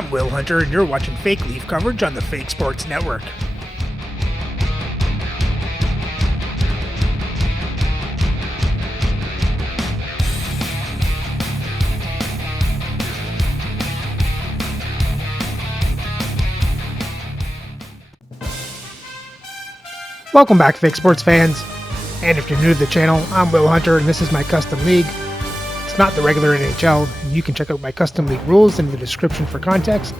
I'm Will Hunter, and you're watching Fake Leaf coverage on the Fake Sports Network. Welcome back, Fake Sports fans. And if you're new to the channel, I'm Will Hunter, and this is my custom league. It's not the regular NHL. You can check out my custom league rules in the description for context.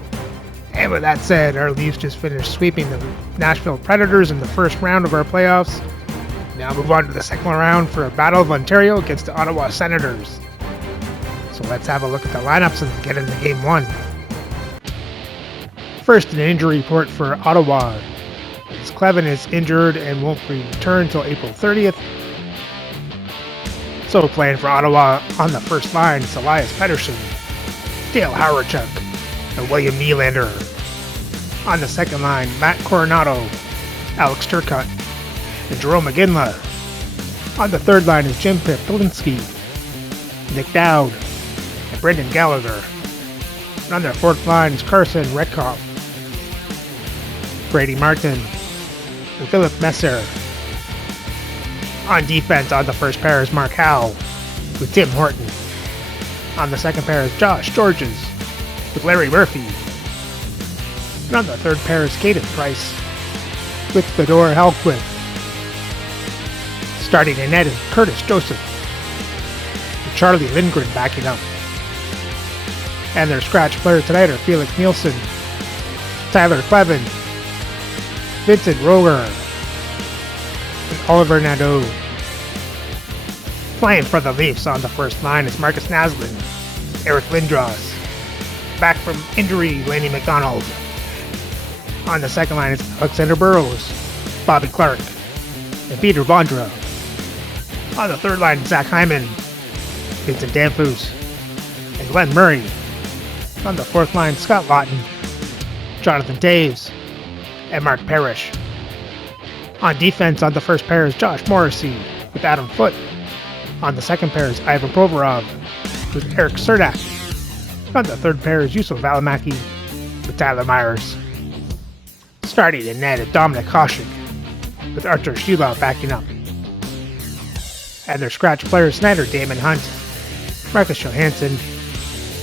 And with that said, our Leafs just finished sweeping the Nashville Predators in the first round of our playoffs. Now move on to the second round for a Battle of Ontario against the Ottawa Senators. So let's have a look at the lineups and get into game one. First, an injury report for Ottawa. Clevin is injured and won't return until April 30th. So playing for Ottawa on the first line is Elias Pettersson, Dale Hawerchuk, and William Nylander. On the second line, Matt Coronado, Alex Turcotte, and Jerome McGinley. On the third line is Jim Piplinski, Nick Dowd, and Brendan Gallagher. And on their fourth line is Carson Redkopf, Brady Martin, and Philip Messer. On defense, on the first pair is Mark Howe with Tim Horton. On the second pair is Josh Georges with Larry Murphy. And on the third pair is Caden Price with Fedor Hellquist. Starting in net is Curtis Joseph with Charlie Lindgren backing up. And their scratch players tonight are Felix Nielsen, Tyler Clevin, Vincent Roger, and Oliver Nadeau. Playing for the Leafs on the first line is Marcus Naslund, Eric Lindros. Back from injury, Laney McDonald. On the second line is Alexander Burrows, Bobby Clark, and Peter Bondra. On the third line, Zach Hyman, Vincent Danfus, and Glenn Murray. On the fourth line, Scott Lawton, Jonathan Taves, and Mark Parrish. On defense, on the first pair is Josh Morrissey with Adam Foote. On the second pair is Ivan Provorov with Eric Cerdak. On the third pair is Yusuf Valimaki with Tyler Myers. Starting in net is Dominic Hasek with Artur Sheila backing up. And their scratch players tonight are Damon Hunt, Marcus Johansson,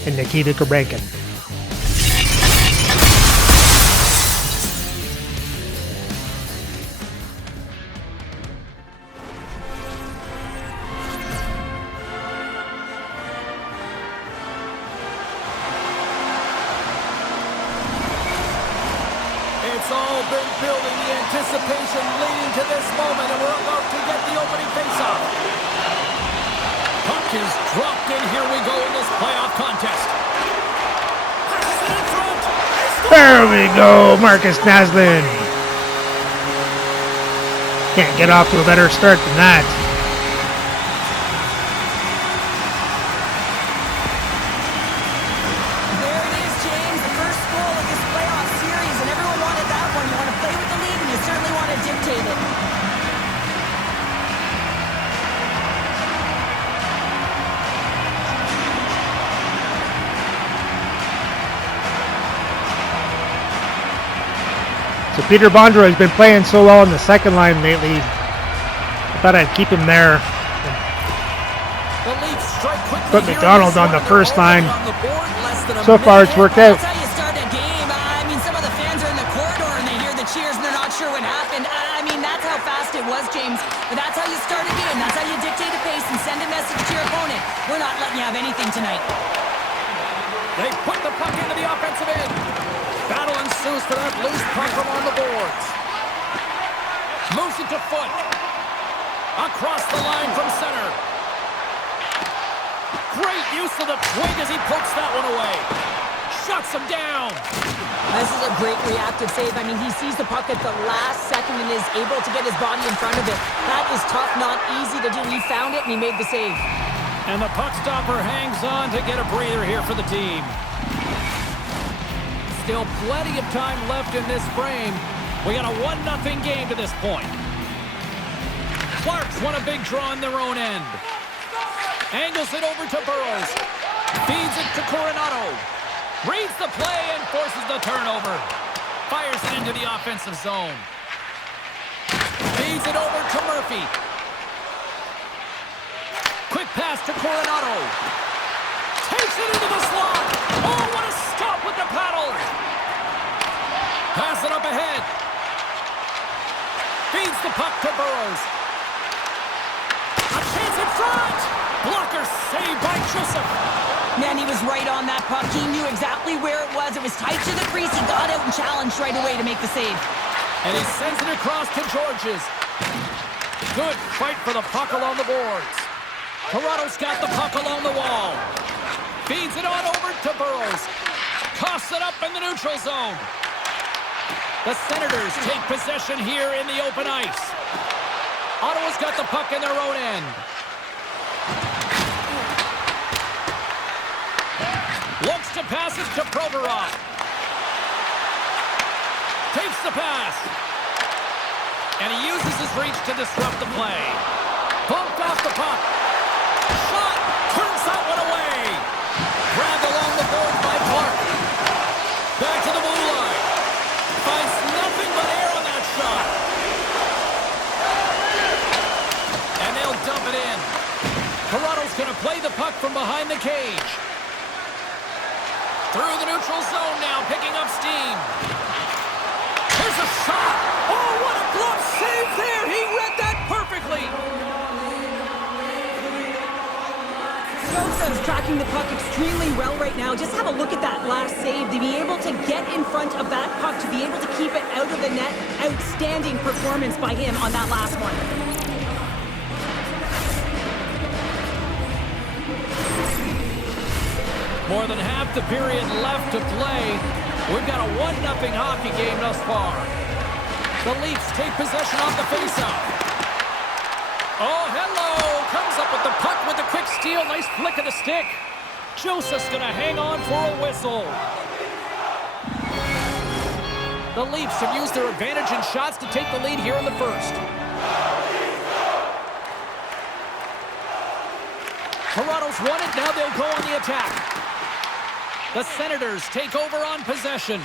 and Nikita Kurbankin. It's all been building, the anticipation leading to this moment, and we're about to get the opening faceoff. Puck is dropped in. Here we go in this playoff contest. In front. There we go, Marcus Naslund. Can't get off to a better start than that. So Peter Bondra has been playing so well in the second line lately. I thought I'd keep him there. Put McDonald on the first line. So far it's worked out. That's how you start a game. I mean, some of the fans are in the corridor and they hear the cheers and they're not sure what happened. I mean, that's how fast it was, James. But that's how you start a game. That's how you dictate a pace and send a message to your opponent. We're not letting you have anything tonight. They put the puck into the offensive end. Battle ensues for that loose puck along the boards. Moves it to Foote. Across the line from center. Great use of the twig as he pokes that one away. Shuts him down. This is a great reactive save. I mean, he sees the puck at the last second and is able to get his body in front of it. That is tough, not easy to do. He found it and he made the save. And the puck stopper hangs on to get a breather here for the team. Still plenty of time left in this frame. We got a 1-0 game to this point. Clark's won a big draw on their own end. Angles it over to Burrows. Feeds it to Coronado. Reads the play and forces the turnover. Fires it into the offensive zone. Feeds it over to Murphy. Quick pass to Coronado. Takes it into the slot. Oh, what a stop with the paddle. Pass it up ahead. Feeds the puck to Burrows. A chance in front. Blocker saved by Joseph. Man, he was right on that puck. He knew exactly where it was. It was tight to the crease. He got out and challenged right away to make the save. And he sends it across to Georges. Good fight for the puck along the boards. Toronto's got the puck along the wall. Feeds it on over to Burrows. Coughs it up in the neutral zone. The Senators take possession here in the open ice. Ottawa's got the puck in their own end. Looks to pass it to Provorov. Takes the pass. And he uses his reach to disrupt the play. Bumped off the puck. Shot. Turns that one away. Grabbed along the board by Clark. Back to the blue line. Finds nothing but air on that shot. And they'll dump it in. Toronto's going to play the puck from behind the cage. Through the neutral zone now, picking up steam. Here's a shot. Oh, what a glove save there. He read that perfectly. Joseph's tracking the puck extremely well right now. Just have a look at that last save. To be able to get in front of that puck, to be able to keep it out of the net. Outstanding performance by him on that last one. More than half the period left to play. We've got a 1-0 hockey game thus far. The Leafs take possession off the faceoff. Oh, hello! Comes up with the puck with the quick steal. Nice flick of the stick. Joseph's going to hang on for a whistle. The Leafs have used their advantage in shots to take the lead here in the first. Toronto's won it. Now they'll go on the attack. The Senators take over on possession.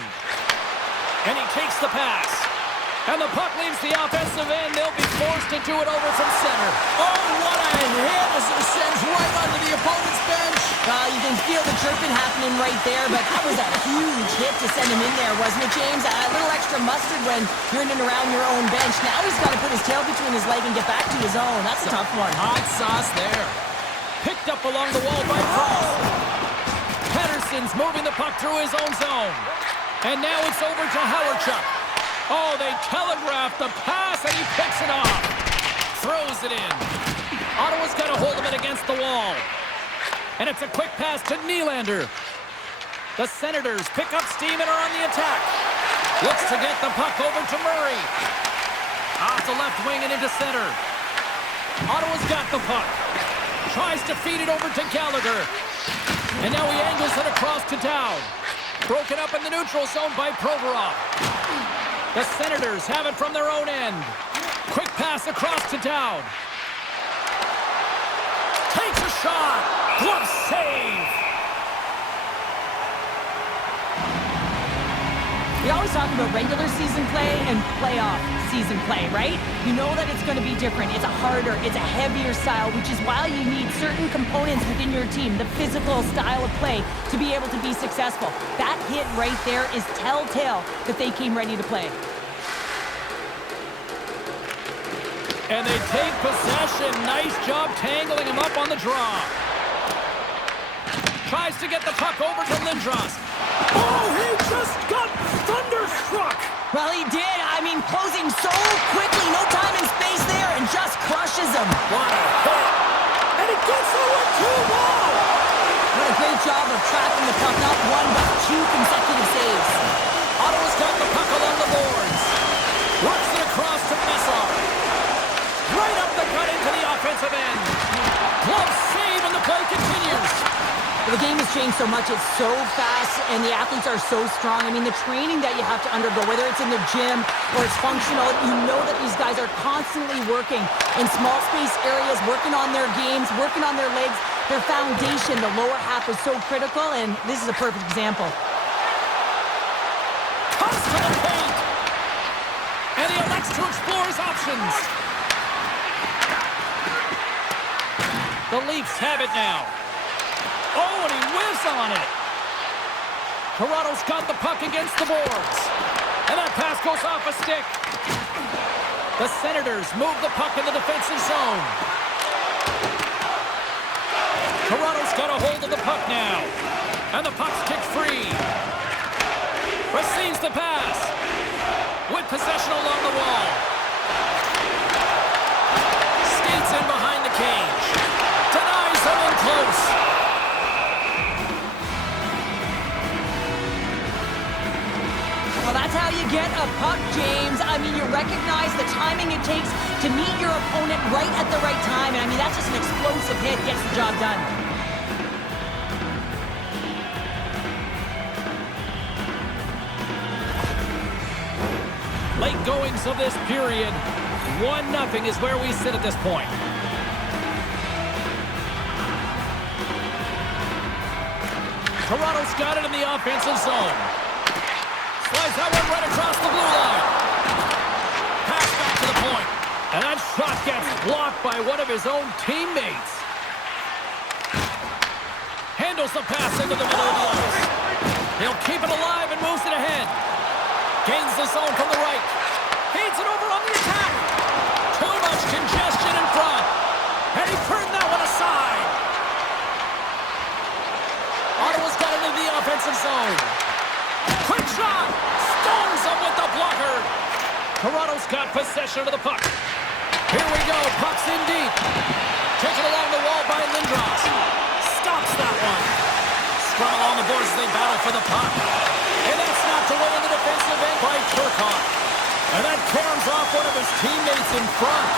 And he takes the pass. And the puck leaves the offensive end. They'll be forced to do it over from center. Oh, what a hit as it sends right onto the opponent's bench. You can feel the chirping happening right there, but that was a huge hit to send him in there, wasn't it, James? A little extra mustard when you're in and around your own bench. Now he's got to put his tail between his leg and get back to his own. That's a tough one. Hot sauce there. Picked up along the wall by Frost. Pettersson's moving the puck through his own zone. And now it's over to Howardchuk. Oh, they telegraphed the pass, and he picks it off. Throws it in. Ottawa's got a hold of it against the wall. And it's a quick pass to Nylander. The Senators pick up steam and are on the attack. Looks to get the puck over to Murray. Off the left wing and into center. Ottawa's got the puck. Tries to feed it over to Gallagher. And now he angles it across to Dowd. Broken up in the neutral zone by Provorov. The Senators have it from their own end. Quick pass across to Dowd. Takes a shot. Glove save. We always talk about regular season play and playoff season play, right? You know that it's going to be different. It's a harder, it's a heavier style, which is why you need certain components within your team, the physical style of play, to be able to be successful. That hit right there is telltale that they came ready to play. And they take possession. Nice job tangling him up on the draw. Tries to get the puck over to Lindros. Oh, he just got thunderstruck. Well, he did. I mean, closing so quickly, no time and space there, and just crushes him. What a hit. And it gets over to wall. What a great job of tracking the puck. Not one, but two consecutive saves. Ottawa's got the puck along the boards. Works it across to Messar. Right up the gut into the offensive end. Glove save, and the play continues. The game has changed so much. It's so fast, and the athletes are so strong. I mean, the training that you have to undergo, whether it's in the gym or it's functional, you know that these guys are constantly working in small space areas, working on their games, working on their legs, their foundation, the lower half was so critical, and this is a perfect example. Comes to the paint. And he elects to explore his options. The Leafs have it now. Oh, and he whiffs on it. Toronto's got the puck against the boards. And that pass goes off a stick. The Senators move the puck in the defensive zone. Toronto's got a hold of the puck now. And the puck's kicked free. Receives the pass. With possession along the wall. Skates in behind the cage. Denies someone close. Well, that's how you get a puck, James. I mean, you recognize the timing it takes to meet your opponent right at the right time. And I mean, that's just an explosive hit. Gets the job done. Late goings of this period. 1-0 is where we sit at this point. Toronto's got it in the offensive zone. Slides that one right across the blue line. Pass back to the point. And that shot gets blocked by one of his own teammates. Handles the pass into the middle of the ice. He'll keep it alive and moves it ahead. Gains the zone from the right. Feeds it over on the attack. Too much congestion in front. And he turned that one aside. Ottawa's got it into the offensive zone. Quick shot. Stones him with the blocker. Toronto's got possession of the puck. Here we go. Puck's in deep. Taken along the wall by Lindros. Stops that one. Scrum along the boards as they battle for the puck. And that's knocked away in the defensive end by Turcotte. And that caroms off one of his teammates in front.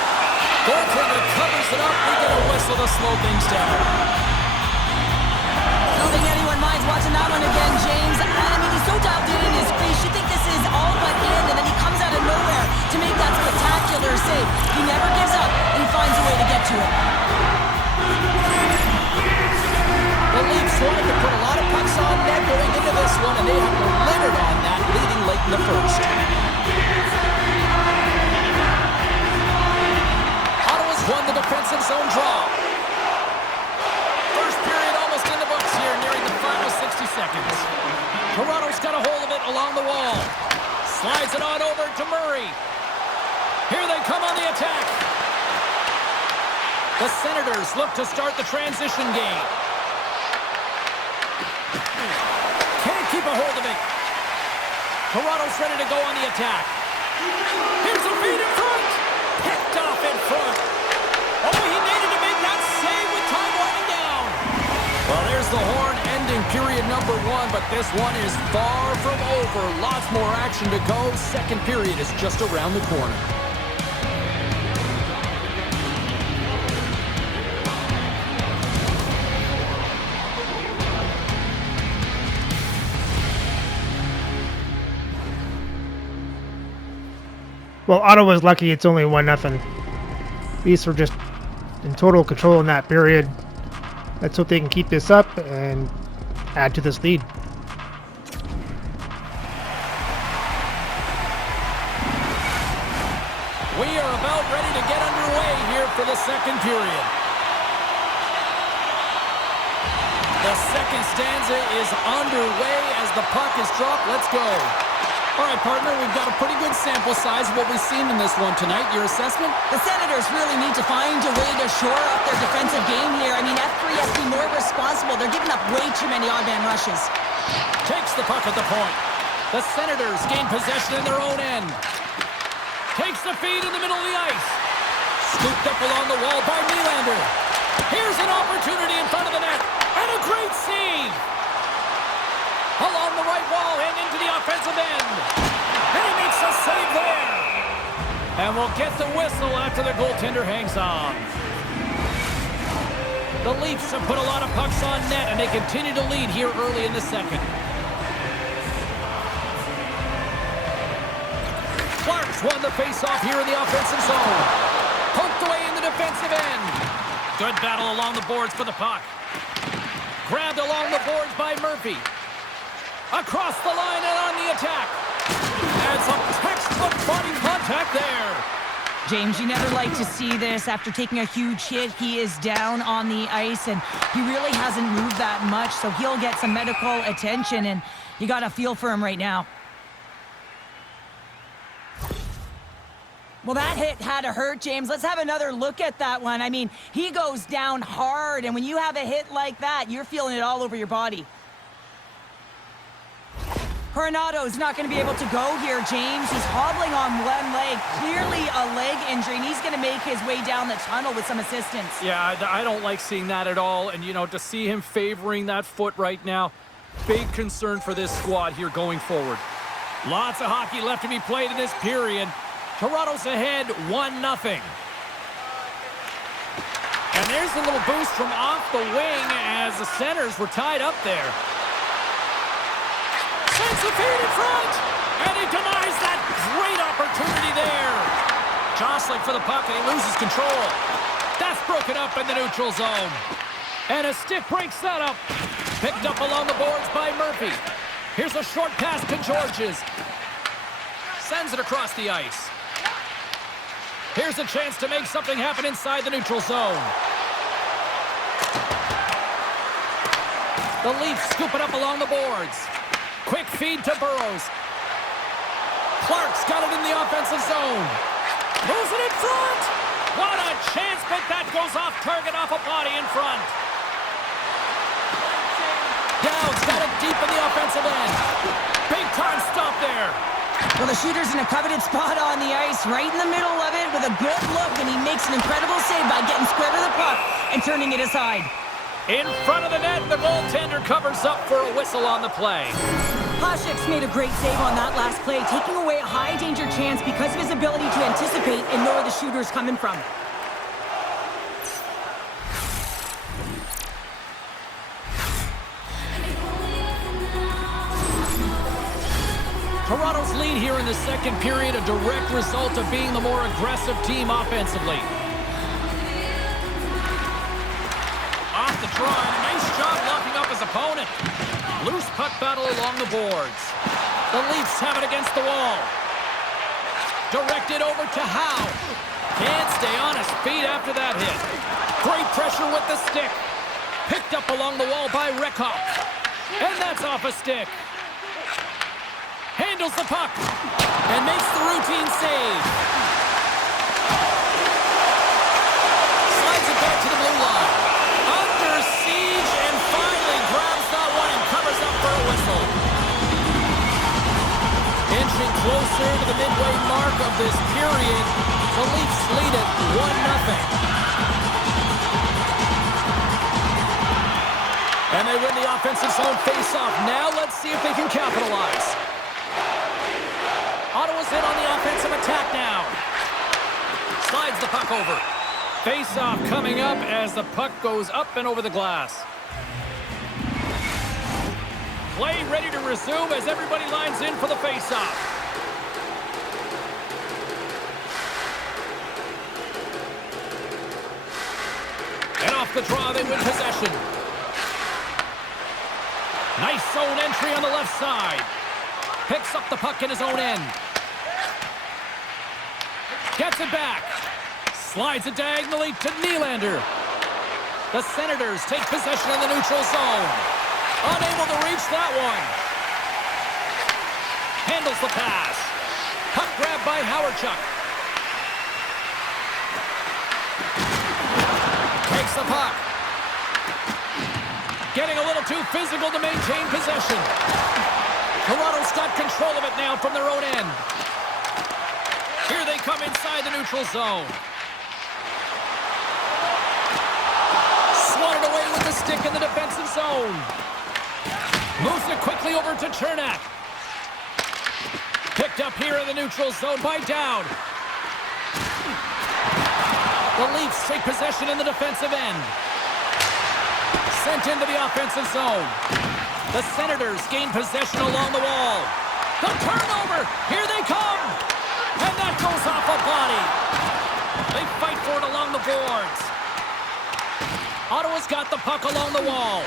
Goaltender covers it up. We get a whistle to slow things down. I don't think anyone minds watching that one again, James. I mean, he's so dialed in his crease. You think this is all but in, and then he comes out of nowhere to make that spectacular save. He never gives up, and he finds a way to get to it. The Leafs wanted to put a lot of pucks on net going into this one, and they have delivered on that, leading late in the first. Ottawa's won the defensive zone draw. First period almost in the books here, nearing the final 60 seconds. Toronto's got a hold of it along the wall. Slides it on over to Murray. Here they come on the attack. The Senators look to start the transition game. Can't keep a hold of it. Toronto's ready to go on the attack. Here's a feed in front. Picked off in front. Oh, he needed to make that save with time winding down. Well, there's the horn ending period number 1, but this one is far from over. Lots more action to go. Second period is just around the corner. Well, Ottawa's lucky it's only 1-0. Leafs were just in total control in that period. Let's hope they can keep this up and add to this lead. We are about ready to get underway here for the second period. The second stanza is underway as the puck is dropped. Let's go. All right, partner, we've got a pretty good sample size of what we've seen in this one tonight. Your assessment? The Senators really need to find a way to shore up their defensive game here. I mean, F3 has to be more responsible. They're giving up way too many odd-man rushes. Takes the puck at the point. The Senators gain possession in their own end. Takes the feed in the middle of the ice. Scooped up along the wall by Nylander. Here's an opportunity in front of the net. And a great save. Along the right wall and into the offensive end. And he makes a save there. And we'll get the whistle after the goaltender hangs on. The Leafs have put a lot of pucks on net, and they continue to lead here early in the second. Clark's won the face-off here in the offensive zone. Poked away in the defensive end. Good battle along the boards for the puck. Grabbed along the boards by Murphy. Across the line and on the attack. And some textbook body contact there. James, you never like to see this. After taking a huge hit, he is down on the ice, and he really hasn't moved that much, so he'll get some medical attention, and you got a feel for him right now. Well, that hit had to hurt, James. Let's have another look at that one. I mean, he goes down hard, and when you have a hit like that, you're feeling it all over your body. Coronado's not going to be able to go here, James. He's hobbling on one leg, clearly a leg injury, and he's going to make his way down the tunnel with some assistance. Yeah, I don't like seeing that at all, and, to see him favoring that foot right now, big concern for this squad here going forward. Lots of hockey left to be played in this period. Toronto's ahead 1-0. And there's a little boost from off the wing as the Senators were tied up there. Sends the feed in front, and he denies that great opportunity there. Jostling for the puck, and he loses control. That's broken up in the neutral zone. And a stick breaks that up. Picked up along the boards by Murphy. Here's a short pass to Georges. Sends it across the ice. Here's a chance to make something happen inside the neutral zone. The Leafs scoop it up along the boards. Quick feed to Burrows. Clark's got it in the offensive zone. Moves it in front. What a chance, but that goes off target off a body in front. Dowd's got it deep in the offensive end. Big time stop there. Well, the shooter's in a coveted spot on the ice, right in the middle of it with a good look, and he makes an incredible save by getting square to the puck and turning it aside. In front of the net, the goaltender covers up for a whistle on the play. Hasek's made a great save on that last play, taking away a high-danger chance because of his ability to anticipate and know where the shooter's coming from. Toronto's lead here in the second period, a direct result of being the more aggressive team offensively. Off the draw, and a nice job locking up his opponent. Loose puck battle along the boards. The Leafs have it against the wall. Directed over to Howe. Can't stay on his feet after that hit. Great pressure with the stick. Picked up along the wall by Rekop. And that's off a stick. Handles the puck. And makes the routine save. Slides it back to the blue line. Under siege and finally grabs that one and covers up for a whistle. Inching closer to the midway mark of this period, the Leafs lead it 1-0. And they win the offensive zone face-off. Now let's see if they can capitalize. Ottawa's in on the offensive attack now. Slides the puck over. Face-off coming up as the puck goes up and over the glass. Play ready to resume as everybody lines in for the face-off. And off the draw, they win possession. Nice zone entry on the left side. Picks up the puck in his own end. Gets it back. Slides it diagonally to Nylander. The Senators take possession in the neutral zone. Unable to reach that one. Handles the pass. Puck grab by Howardchuk. Takes the puck. Getting a little too physical to maintain possession. Toronto's got control of it now from their own end. Here they come inside the neutral zone. Swatted away with the stick in the defensive zone. Moves it quickly over to Chernak. Picked up here in the neutral zone by Dowd. The Leafs take possession in the defensive end. Sent into the offensive zone. The Senators gain possession along the wall. The turnover! Here they come! And that goes off a body. They fight for it along the boards. Ottawa's got the puck along the wall.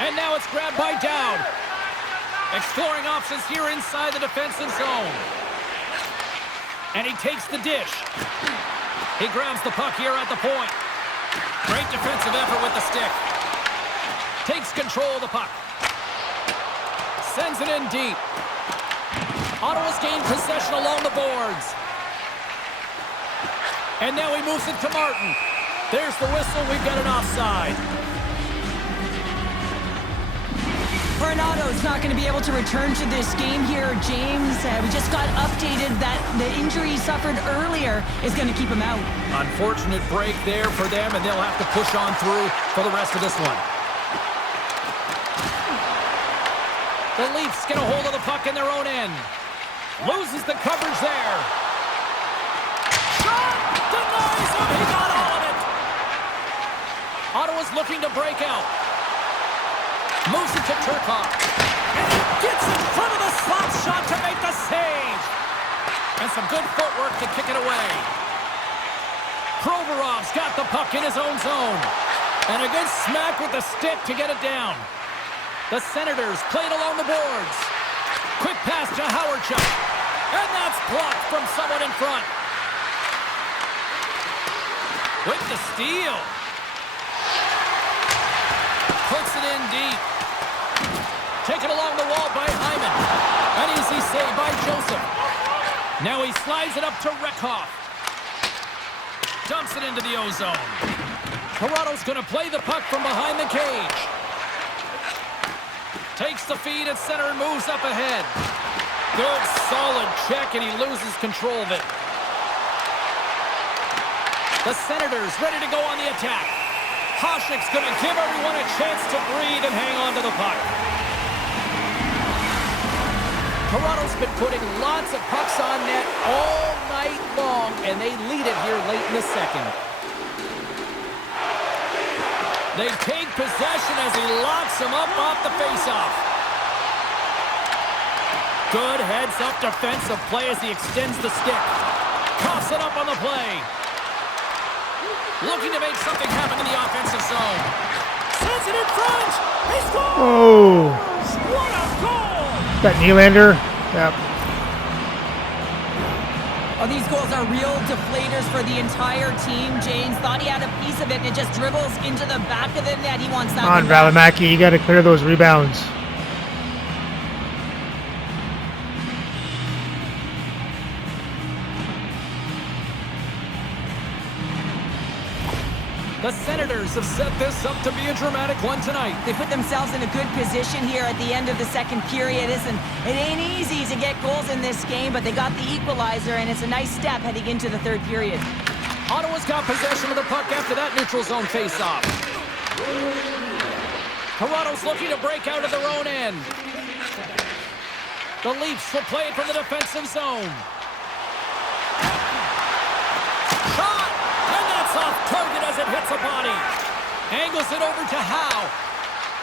And now it's grabbed by Dowd. Exploring options here inside the defensive zone. And he takes the dish. He grabs the puck here at the point. Great defensive effort with the stick. Takes control of the puck. Sends it in deep. Ottawa's gained possession along the boards. And now he moves it to Martin. There's the whistle. We've got an offside. Coronato's not going to be able to return to this game here, James. We just got updated that the injury he suffered earlier is going to keep him out. Unfortunate break there for them, and they'll have to push on through for the rest of this one. The Leafs get a hold of the puck in their own end. Loses the coverage there. Shot! Denies him! He got all of it! Ottawa's looking to break out. Moves it to Turcotte. And he gets in front of the slot shot to make the save. And some good footwork to kick it away. Provorov's got the puck in his own zone. And a good smack with the stick to get it down. The Senators played along the boards. Quick pass to Howardchuk. And that's blocked from someone in front. With the steal. Puts it in deep. Taken along the wall by Hyman. An easy save by Joseph. Now he slides it up to Reckhoff. Dumps it into the O-zone. Toronto's going to play the puck from behind the cage. Takes the feed at center and moves up ahead. Good, solid check, and he loses control of it. The Senators ready to go on the attack. Hasek's going to give everyone a chance to breathe and hang on to the puck. Toronto's been putting lots of pucks on net all night long, and they lead it here late in the second. They take possession as he locks him up off the faceoff. Good heads-up defensive play as he extends the stick. Coughs it up on the play. Looking to make something happen in the offensive zone. Sends it in front. He scores! Oh. What a goal! That Nylander. Yep. Oh, these goals are real deflators for the entire team. James thought he had a piece of it, and it just dribbles into the back of the net. He wants that On one back. Valimaki, you got to clear those rebounds. The Senators have set this up to be a dramatic one tonight. They put themselves in a good position here at the end of the second period. Listen, it ain't easy to get goals in this game, but they got the equalizer, and it's a nice step heading into the third period. Ottawa's got possession of the puck after that neutral zone faceoff. Toronto's looking to break out of their own end. The Leafs will play it from the defensive zone. Shot! And that's off target as it hits a body. Angles it over to Howe.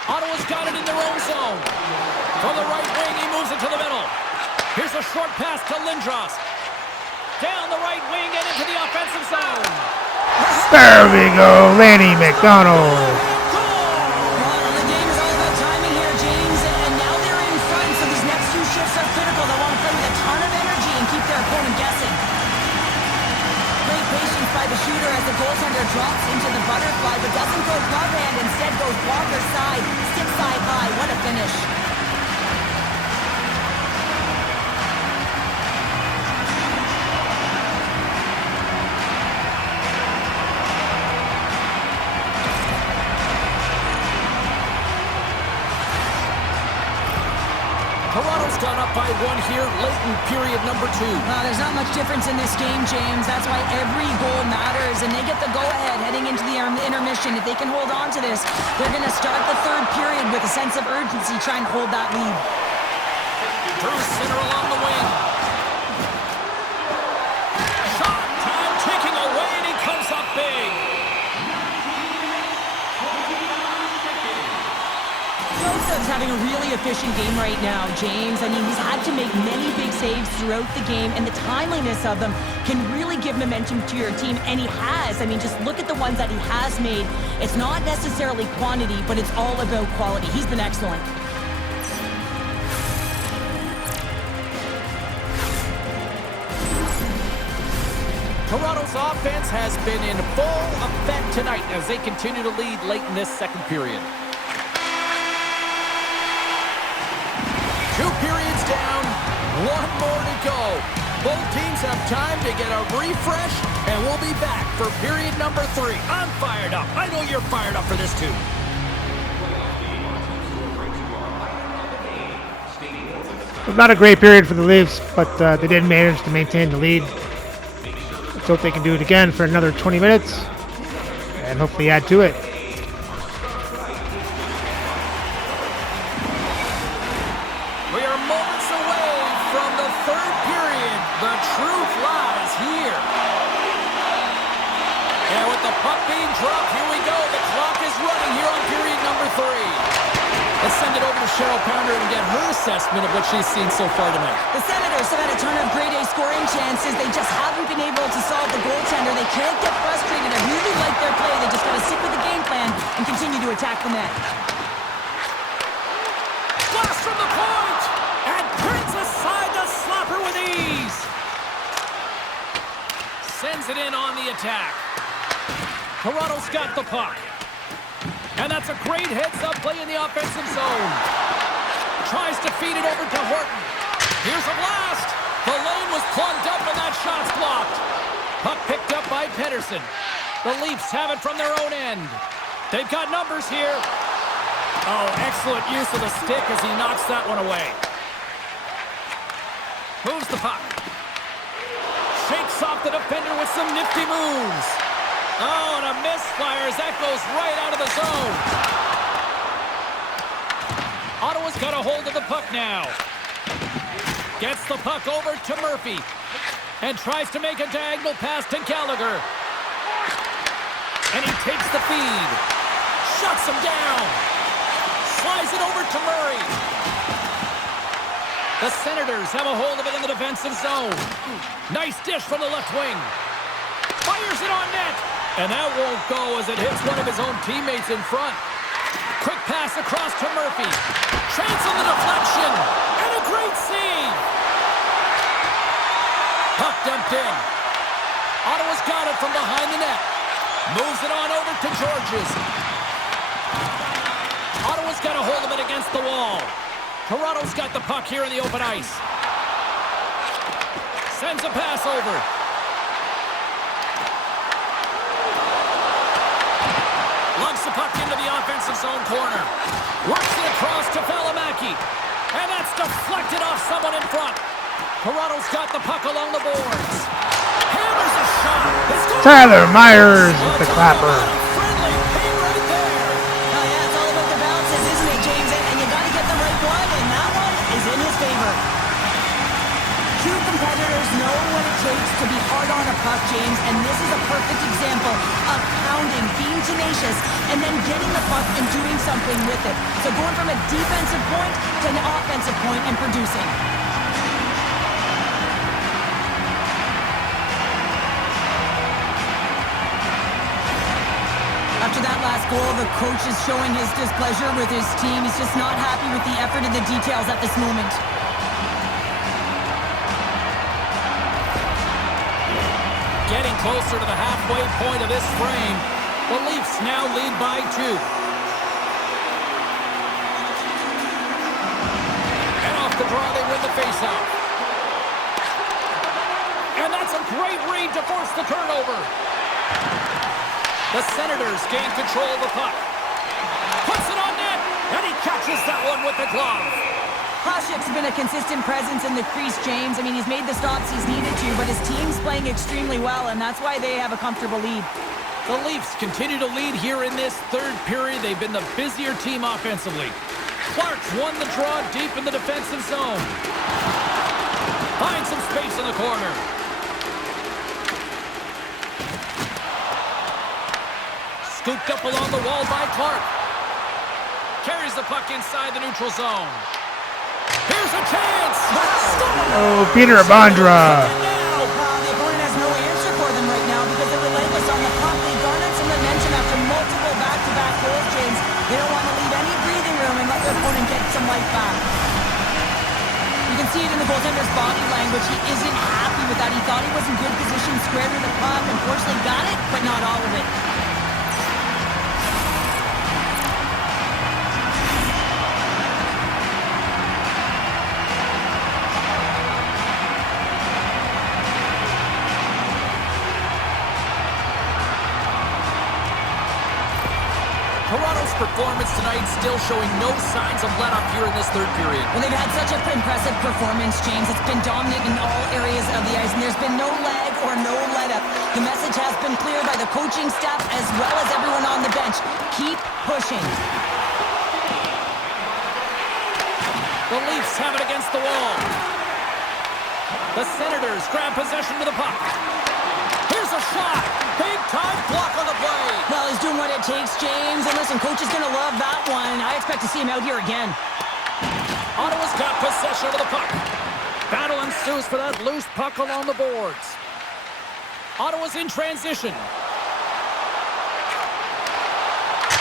Ottawa's got it in their own zone. From the right wing, he moves it to the middle. Here's a short pass to Lindros. Down the right wing and into the offensive zone. There we go, Lanny McDonald. The game is all about timing here, James, and now they're in front, so these next two shifts are critical. They want to play with a ton of energy and keep their opponent guessing. Great patience by the shooter as the goaltender drops into the butterfly, but doesn't go glove hand, instead goes blocker side, stick side high. What a finish. Toronto's gone up by one here late in period number 2. There's not much difference in this game, James. That's why every goal matters, and they get the go-ahead heading into the intermission. If they can hold on to this, they're going to start the third period with a sense of urgency, trying to hold that lead. Through center along the wing. Shot time ticking away, and he comes up big. Minnesota's having a really efficient game right now, James. I mean, he's had to make many big saves throughout the game, and the timeliness of them can really give momentum to your team, and he has. I mean, just look at the ones that he has made. It's not necessarily quantity, but it's all about quality. He's been excellent. Toronto's offense has been in full effect tonight as they continue to lead late in this second period. 2 periods down, 1 more to go. Both teams have time to get a refresh, and we'll be back for period number 3. I'm fired up. I know you're fired up for this too. Not a great period for the Leafs, but they did manage to maintain the lead. Let's hope they can do it again for another 20 minutes and hopefully add to it. We are moments away from the third period. The truth lies here. And with the puck being dropped, here we go. The clock is running here on period number 3. Let's send it over to Cheryl Pounder and get her assessment of what she's seen so far tonight. The Senators have had a ton of grade A scoring chances. They just haven't been able to solve the goaltender. They can't get frustrated. I really like their play. They just got to stick with the game plan and continue to attack the net. Blast from the point! And brings aside the slapper with ease. Sends it in on the attack. Toronto's got the puck. And that's a great heads-up play in the offensive zone. Tries to feed it over to Horton. Here's a blast. The lane was plugged up and that shot's blocked. Puck picked up by Pettersson. The Leafs have it from their own end. They've got numbers here. Oh, excellent use of the stick as he knocks that one away. Moves the puck. Shakes off the defender with some nifty moves. Oh, and a misfire as that goes right out of the zone. Ottawa's got a hold of the puck now. Gets the puck over to Murphy. And tries to make a diagonal pass to Gallagher. And he takes the feed. Shuts him down. Slides it over to Murray. The Senators have a hold of it in the defensive zone. Nice dish from the left wing. Fires it on net. And that won't go as it hits one of his own teammates in front. Quick pass across to Murphy. Chance on the deflection. And a great save. Puck dumped in. Ottawa's got it from behind the net. Moves it on over to Georges. Ottawa's got a hold of it against the wall. Toronto's got the puck here in the open ice. Sends a pass over. Lugs the puck into the offensive zone corner. Works it across to Valimaki. And that's deflected off someone in front. Toronto's got the puck along the boards. Hammers a shot. Tyler Myers with the clapper. Friendly pay right there. Oh, yeah, it's all about the bounces, isn't it, James? And you got to get the right one, and that one is in his favor. Two competitors know what it takes to be hard on a puck, James, and this is a perfect example of pounding, being tenacious, and then getting the puck and doing something with it. So going from a defensive point to an offensive point and producing. After that last goal, the coach is showing his displeasure with his team. He's just not happy with the effort and the details at this moment. Getting closer to the halfway point of this frame. The Leafs now lead by 2. And off the draw, they win the faceoff. And that's a great read to force the turnover. The Senators gain control of the puck. Puts it on net, and he catches that one with the glove. Hashik's been a consistent presence in the crease, James. I mean, he's made the stops he's needed to, but his team's playing extremely well, and that's why they have a comfortable lead. The Leafs continue to lead here in this third period. They've been the busier team offensively. Clark's won the draw deep in the defensive zone. Finds some space in the corner. Scooped up along the wall by Clark. Carries the puck inside the neutral zone. Here's a chance! Oh, Peter Abandra. The opponent has no answer for them right now because they're relentless on the puck. They garnered some momentum after multiple back-to-back goals, James. They don't want to leave any breathing room and let their opponent get some life back. You can see it in the goaltender's body language. He isn't happy with that. He thought he was in good position, squared with the puck. Unfortunately, got it, but not all of it. Toronto's performance tonight still showing no signs of let-up here in this third period. Well, they've had such an impressive performance, James. It's been dominant in all areas of the ice, and there's been no lag or no let-up. The message has been clear by the coaching staff as well as everyone on the bench. Keep pushing. The Leafs have it against the wall. The Senators grab possession of the puck. Here's a shot. Big-time block on the play. Well, he's doing what it takes, James. And listen, coach is going to love that one. I expect to see him out here again. Ottawa's got possession of the puck. Battle ensues for that loose puck along the boards. Ottawa's in transition.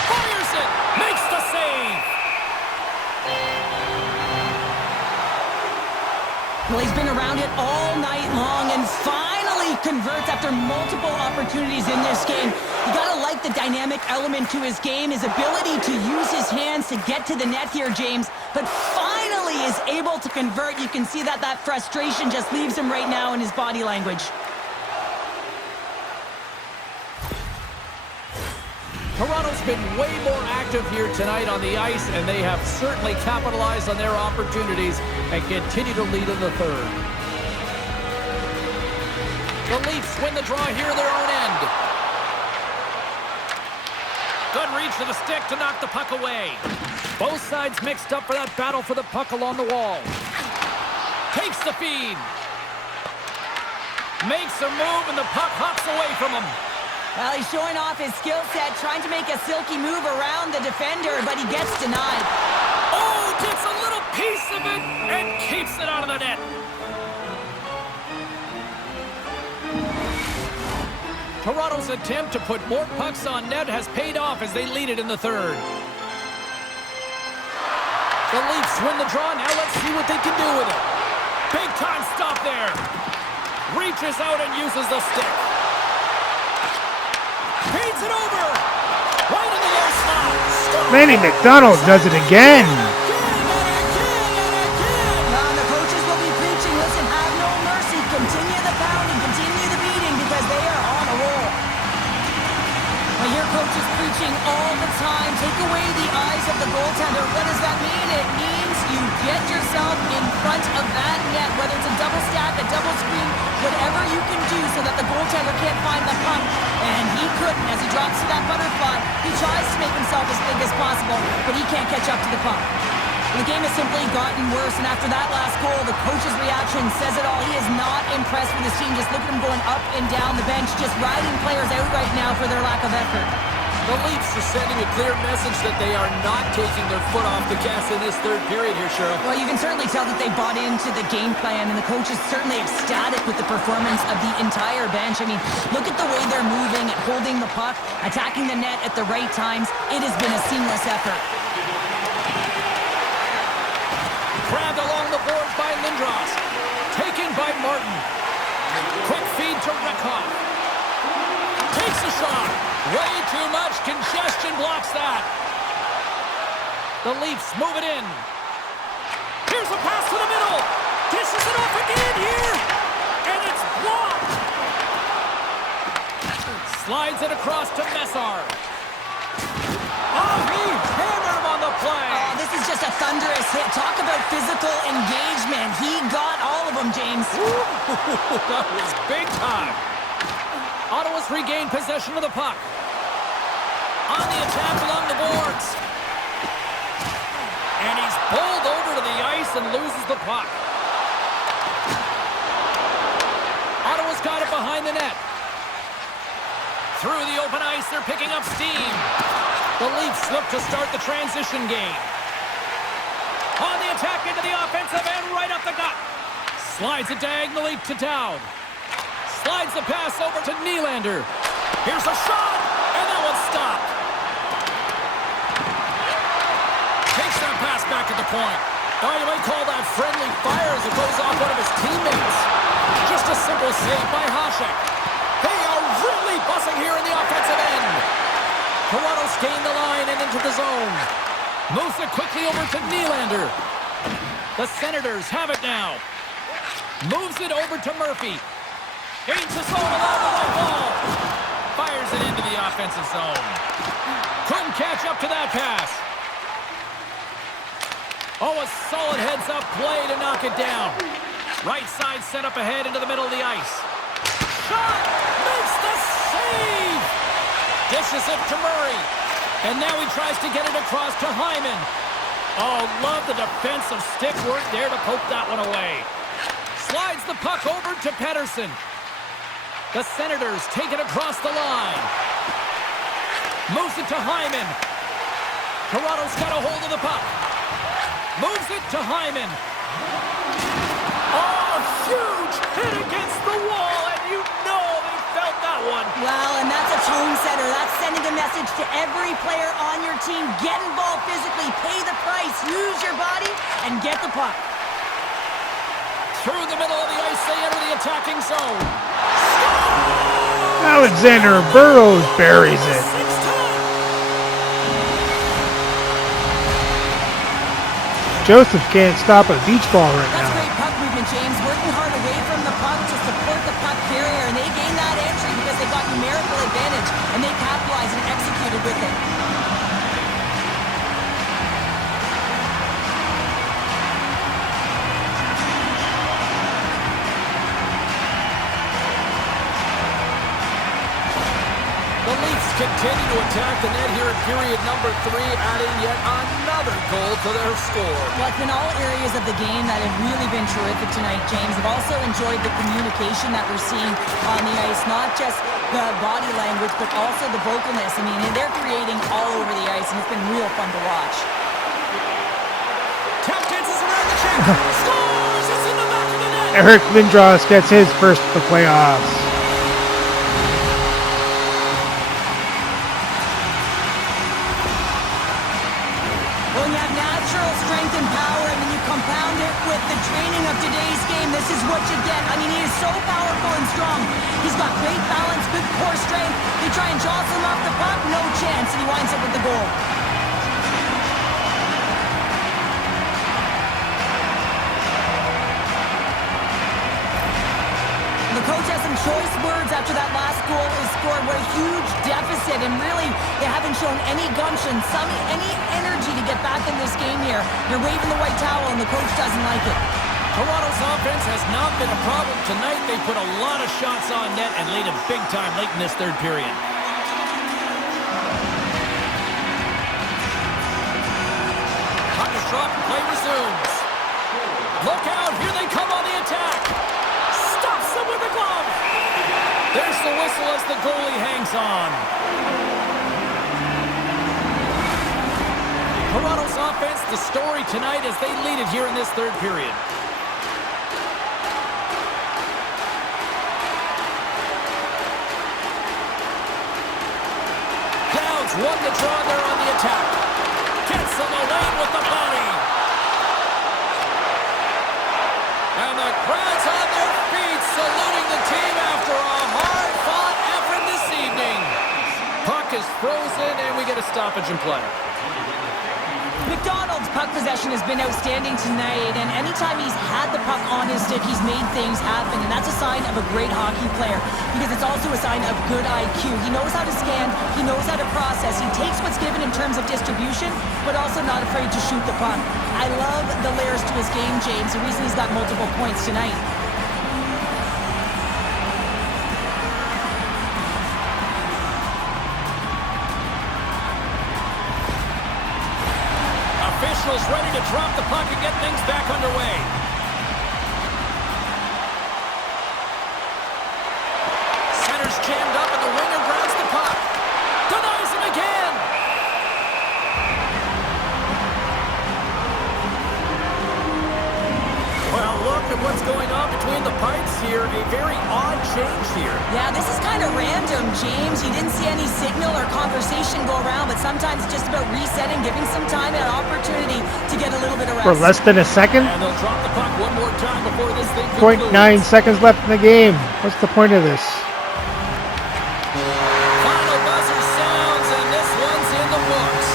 Fires it. Makes the save. Well, he's been around it all night long and finally converts after multiple opportunities in this game. You gotta like the dynamic element to his game, his ability to use his hands to get to the net here, James. But finally is able to convert. You can see that frustration just leaves him right now in his body language. Toronto's been way more active here tonight on the ice, and they have certainly capitalized on their opportunities and continue to lead in the third. The Leafs win the draw here in their own end. Good reach to the stick to knock the puck away. Both sides mixed up for that battle for the puck along the wall. Takes the feed. Makes a move, and the puck hops away from him. Well, he's showing off his skill set, trying to make a silky move around the defender, but he gets denied. Oh, gets a little piece of it and keeps it out of the net. Toronto's attempt to put more pucks on net has paid off as they lead it in the third. The Leafs win the draw. Now let's see what they can do with it. Big time stop there. Reaches out and uses the stick. Feeds it over. Right in the air slot. Lanny McDonald does it again. Well, the coaches will be preaching, listen, have no mercy. Continue the pounding, continue the beating because they are on a roll. I hear coaches preaching all the time. Take away the eyes of the goaltender. What does that mean? It means you get yourself in front of that net, whether it's a double stack, a double screen, whatever you can do so that the goaltender can't find the puck. And he couldn't as he drops to that butterfly. He tries to make himself as big as possible, but he can't catch up to the puck. The game has simply gotten worse, and after that last goal, the coach's reaction says it all. He is not impressed with his team. Just look at him going up and down the bench, just riding players out right now for their lack of effort. The Leafs are sending a clear message that they are not taking their foot off the gas in this third period here, Sheriff. Well, you can certainly tell that they bought into the game plan, and the coach is certainly ecstatic with the performance of the entire bench. I mean, look at the way they're moving, holding the puck, attacking the net at the right times. It has been a seamless effort. Grabbed along the boards by Lindros. Taken by Martin. Quick feed to Rickhoff. Takes a shot. Way too much congestion blocks that. The Leafs move it in. Here's a pass to the middle. Dishes it off again here. And it's blocked. Slides it across to Messar. Oh, he hammered him on the play. Oh, this is just a thunderous hit. Talk about physical engagement. He got all of them, James. That was big time. Ottawa's regained possession of the puck. On the attack along the boards. And he's bowled over to the ice and loses the puck. Ottawa's got it behind the net. Through the open ice, they're picking up steam. The Leafs look to start the transition game. On the attack into the offensive end, right up the gut. Slides it diagonally to Dowd. Slides the pass over to Nylander. Here's a shot, and that one's stopped. Takes that pass back at the point. Oh, you might call that friendly fire as it goes off one of his teammates. Just a simple save by Hasek. They are really buzzing here in the offensive end. Toronto's gained the line and into the zone. Moves it quickly over to Nylander. The Senators have it now. Moves it over to Murphy. Gains the zone along the right wall. Fires it into the offensive zone. Couldn't catch up to that pass. Oh, a solid heads-up play to knock it down. Right side set up ahead into the middle of the ice. Shot! Makes the save! Dishes it to Murray. And now he tries to get it across to Hyman. Oh, love the defensive stick work there to poke that one away. Slides the puck over to Pettersson. The Senators take it across the line. Moves it to Hyman. Toronto's got a hold of the puck. Moves it to Hyman. Oh, huge hit against the wall, and you know they felt that one. Well, and that's a tone setter. That's sending a message to every player on your team. Get involved physically, pay the price, use your body, and get the puck. Through the middle of the ice, they enter the attacking zone. Alexander Burrows buries it. Joseph can't stop a beach ball right That's now. great puck movement, James. Working hard away from the puck to support the puck carrier, and they gain that entry because they got numerical advantage, and they capitalized and executed with it. The Leafs continue to attack the net here in period number 3, adding yet another goal to their score. Well, it's been all areas of the game that have really been terrific tonight, James. I've also enjoyed the communication that we're seeing on the ice, not just the body language, but also the vocalness. I mean, they're creating all over the ice, and it's been real fun to watch. Tap dances around the check. Scores! It's in the back of the net. Eric Lindros gets his first of the playoffs. When you have natural strength and power, and then you compound it with the training of today's game, this is what you get. I mean, he is so powerful and strong. He's got great balance, good core strength. They try and jostle him off the puck, no chance, and he winds up with the goal. The coach has some choice words after that last goal is scored. We're a huge deficit, and really, they haven't shown any gumption, any energy to get back in this game here. They're waving the white towel, and the coach doesn't like it. Toronto's offense has not been a problem tonight. They put a lot of shots on net and lead it big time late in this third period. Puck is dropped, play resumes. Look out, here they come on the attack. Stops them with a glove. There's the whistle as the goalie hangs on. Toronto's offense, the story tonight as they lead it here in this third period. Dowd's won the draw there on the attack. Gets in the lane with the body. And the crowd's on their feet saluting the team after a hard-fought effort this evening. Puck is frozen and we get a stoppage in play. McDonald's puck possession has been outstanding tonight, and anytime he's had the puck on his stick, he's made things happen, and that's a sign of a great hockey player, because it's also a sign of good IQ. He knows how to scan, he knows how to process, he takes what's given in terms of distribution, but also not afraid to shoot the puck. I love the layers to his game, James, the reason he's got multiple points tonight. Officials ready to drop the puck and get things back underway. Center's jammed up and the winger grabs the puck. Denies him again. at what's going on between the pipes here. A very odd change here. Yeah, this is kind of random, James. You didn't see any signal or conversation go around, but sometimes it's just about resetting, giving some time and an opportunity to get a little bit of rest. For less than a second? And they'll drop the puck one more time before this thing 0.9 seconds left in the game. What's the point of this? Final buzzer sounds, and this one's in the books.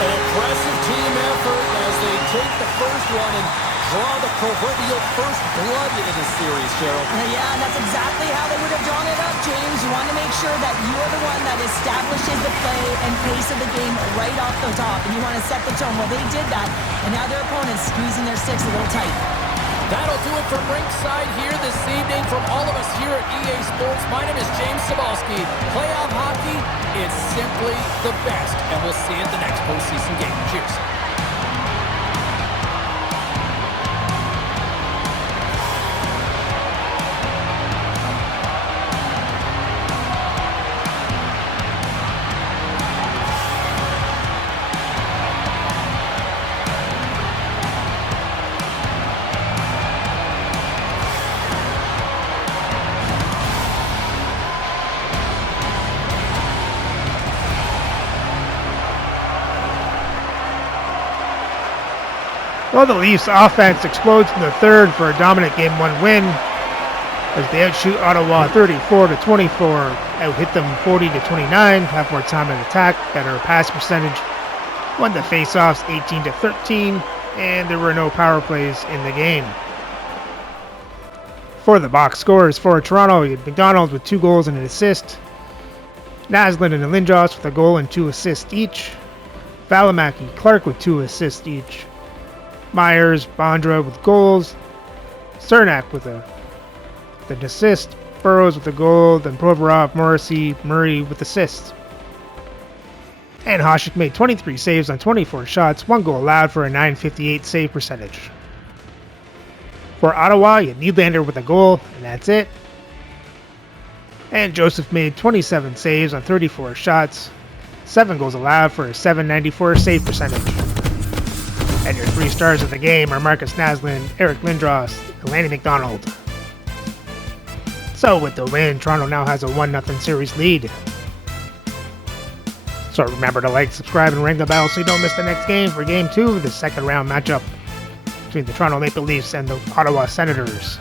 An impressive team effort as they take the first one and draw the proverbial first blood into the series, Cheryl. Yeah, and that's exactly how they would have drawn it up, James. You want to make sure that you're the one that establishes the play and pace of the game right off the top, and you want to set the tone. Well, they did that, and now their opponent's squeezing their sticks a little tight. That'll do it from ringside here this evening. From all of us here at EA Sports, my name is James Cebulski. Playoff hockey is simply the best, and we'll see you at the next postseason game. Cheers. Well, the Leafs offense explodes in the third for a dominant Game 1 win as they outshoot Ottawa 34-24, out-hit them 40-29, have more time in attack, better pass percentage, won the face-offs 18-13, and there were no power plays in the game. For the box scores for Toronto, you had McDonald with 2 goals and an assist, Naslund and Lindros with a goal and 2 assists each, Valimaki, Clark with 2 assists each, Myers, Bondra with goals, Cernak with an assist, Burrows with a goal, then Provorov, Morrissey, Murray with assists. And Hasek made 23 saves on 24 shots, 1 goal allowed for a .958 save percentage. For Ottawa, you had Nylander with a goal, and that's it. And Joseph made 27 saves on 34 shots, 7 goals allowed for a .794 save percentage. And your 3 stars of the game are Marcus Naslund, Eric Lindros, and Lanny McDonald. So with the win, Toronto now has a 1-0 series lead. So remember to like, subscribe, and ring the bell so you don't miss the next game for Game 2 of the second round matchup between the Toronto Maple Leafs and the Ottawa Senators.